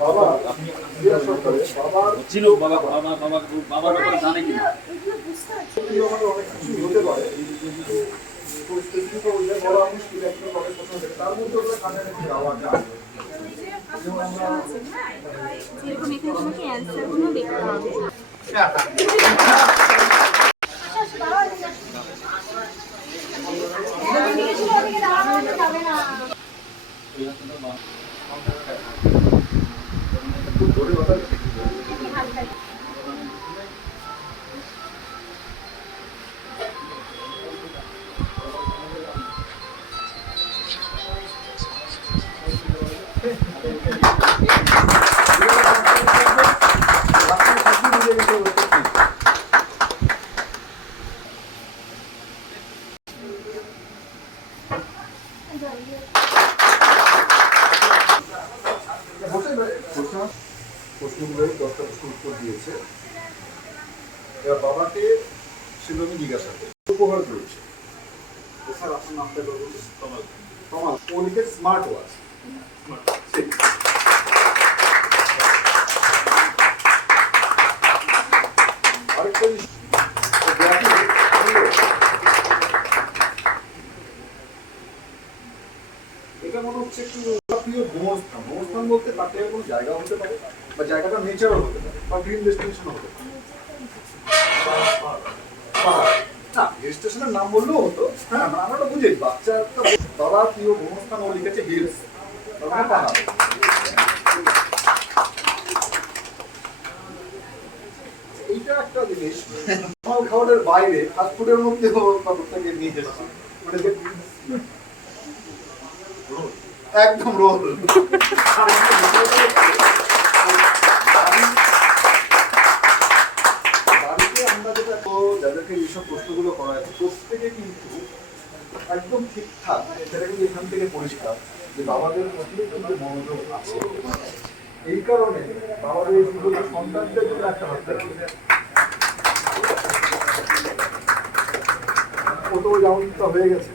বাবা ছিল বাবা বাবা বাবা বাবার ব্যাপারে জানে কিনা অনেক কিছু হতে পারে তার মধ্যে যেরকম এখানে তোমাকে অ্যান্সারগুলো লিখতে হবে। প্রশ্নগুলো 10টা প্রশ্ন উত্তর দিয়েছে। এবার বাবাকে সেগুলো আমি জিজ্ঞাসা করি, উপহার করেছে স্যার আপনার নামটা বলুন। তমাল। তমাল ও লিখে স্মার্ট ওয়াচ। আরেকটা এটা মনে হচ্ছে একটু প্রিয় ভ্রমণস্থান। ভ্রমণস্থান বলতে তাতে কোনো জায়গা হতে পারে বা জায়গাটা নেচারও হতে পারে বা গ্রিন ডেস্টিনেশন হতে পারে। না হিল স্টেশনের নাম বললেও হতো। হ্যাঁ আমরা বুঝি বাচ্চা একটা বাবার প্রিয় ভ্রমণস্থান ও লিখেছে হিলস, মানে পাহাড়। এইটা একটা জিনিস নর্মাল খাবারের বাইরে ফাস্ট ফুডের মধ্যে ব্যাপারটাকে নিয়ে এসেছি, মানে একদম রোল। বাড়িতে আমরা যেটা যাদেরকে এইসব প্রশ্নগুলো করা হয়েছে প্রত্যেকে কিন্তু একদম ঠিকঠাক, সেটা কিন্তু এখান থেকে পরিষ্কার যে বাবাদের প্রতি কিন্তু মনোযোগ আছে। এই কারণে বাবাদের শুধু সন্তানদের জন্য একটা হাত থাকে ওটাও যেমনটা হয়ে গেছে।